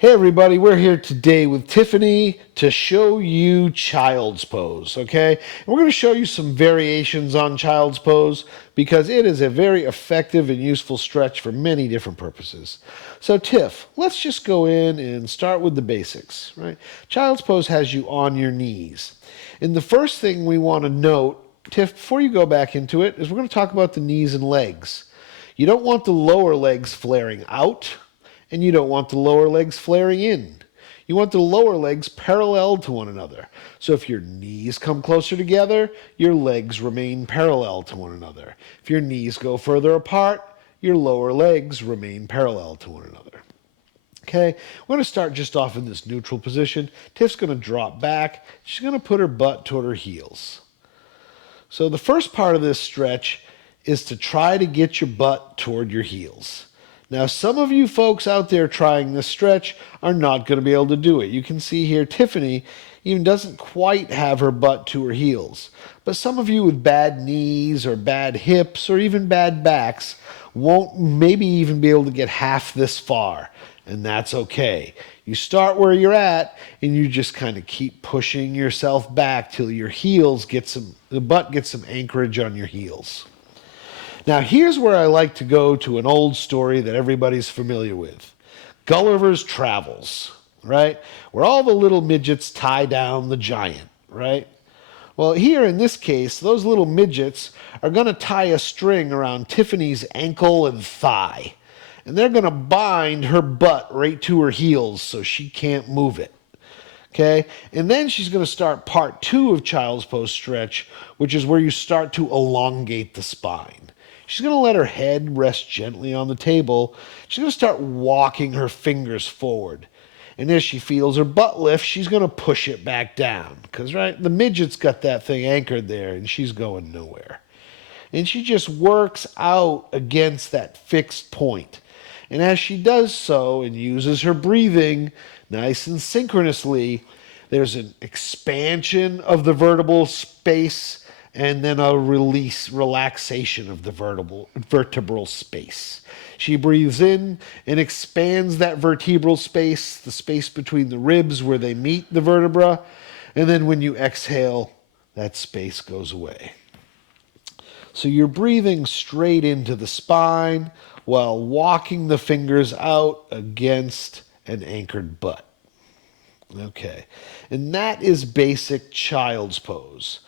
Hey everybody, we're here today with Tiffany to show you child's pose, okay? And we're going to show you some variations on child's pose because it is a very effective and useful stretch for many different purposes. So Tiff, let's just go in and start with the basics, right? Child's pose has you on your knees. And the first thing we want to note, Tiff, before you go back into it, is we're going to talk about the knees and legs. You don't want the lower legs flaring out, and you don't want the lower legs flaring in. You want the lower legs parallel to one another. So if your knees come closer together, your legs remain parallel to one another. If your knees go further apart, your lower legs remain parallel to one another. Okay, we're going to start just off in this neutral position. Tiff's going to drop back. She's going to put her butt toward her heels. So the first part of this stretch is to try to get your butt toward your heels. Now, some of you folks out there trying this stretch are not going to be able to do it. You can see here Tiffany even doesn't quite have her butt to her heels. But some of you with bad knees or bad hips or even bad backs won't maybe even be able to get half this far. And that's okay. You start where you're at and you just kind of keep pushing yourself back till your heels get the butt gets some anchorage on your heels. Now, here's where I like to go to an old story that everybody's familiar with. Gulliver's Travels, right? Where all the little midgets tie down the giant, right? Well, here in this case, those little midgets are going to tie a string around Tiffany's ankle and thigh. And they're going to bind her butt right to her heels so she can't move it. Okay? And then she's going to start part 2 of Child's Pose stretch, which is where you start to elongate the spine. She's going to let her head rest gently on the table. She's going to start walking her fingers forward. And as she feels her butt lift, she's going to push it back down. Because, right, the midget's got that thing anchored there, and she's going nowhere. And she just works out against that fixed point. And as she does so and uses her breathing nice and synchronously, there's an expansion of the vertebral space and then a relaxation of the vertebral space. She breathes in and expands that vertebral space, the space between the ribs where they meet the vertebra, and then when you exhale, that space goes away. So you're breathing straight into the spine while walking the fingers out against an anchored butt. Okay, and that is basic child's pose.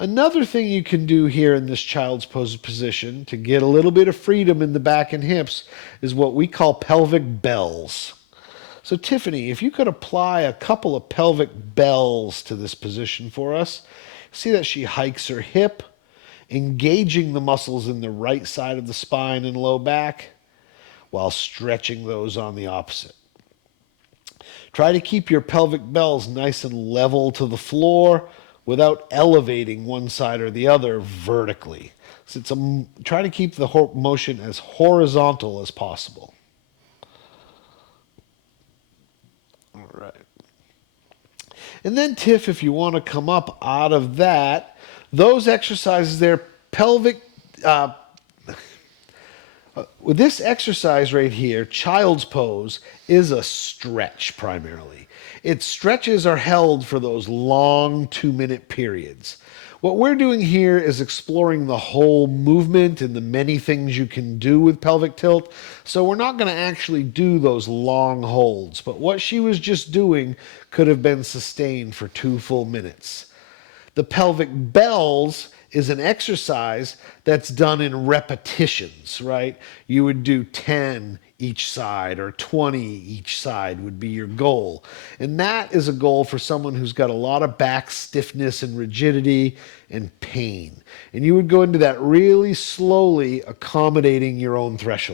Another thing you can do here in this child's pose position to get a little bit of freedom in the back and hips is what we call pelvic bells. So Tiffany, if you could apply a couple of pelvic bells to this position for us, see that she hikes her hip, engaging the muscles in the right side of the spine and low back while stretching those on the opposite. Try to keep your pelvic bells nice and level to the floor without elevating one side or the other vertically. So try to keep the motion as horizontal as possible. All right. And then, Tiff, if you want to come up out of that, those exercises there, pelvic, with this exercise right here, child's pose, is a stretch primarily. Its stretches are held for those long 2-minute periods. What we're doing here is exploring the whole movement and the many things you can do with pelvic tilt. So we're not going to actually do those long holds. But what she was just doing could have been sustained for 2 full minutes. The pelvic bells is an exercise that's done in repetitions, right? You would do 10 each side or 20 each side would be your goal. And that is a goal for someone who's got a lot of back stiffness and rigidity and pain. And you would go into that really slowly, accommodating your own threshold.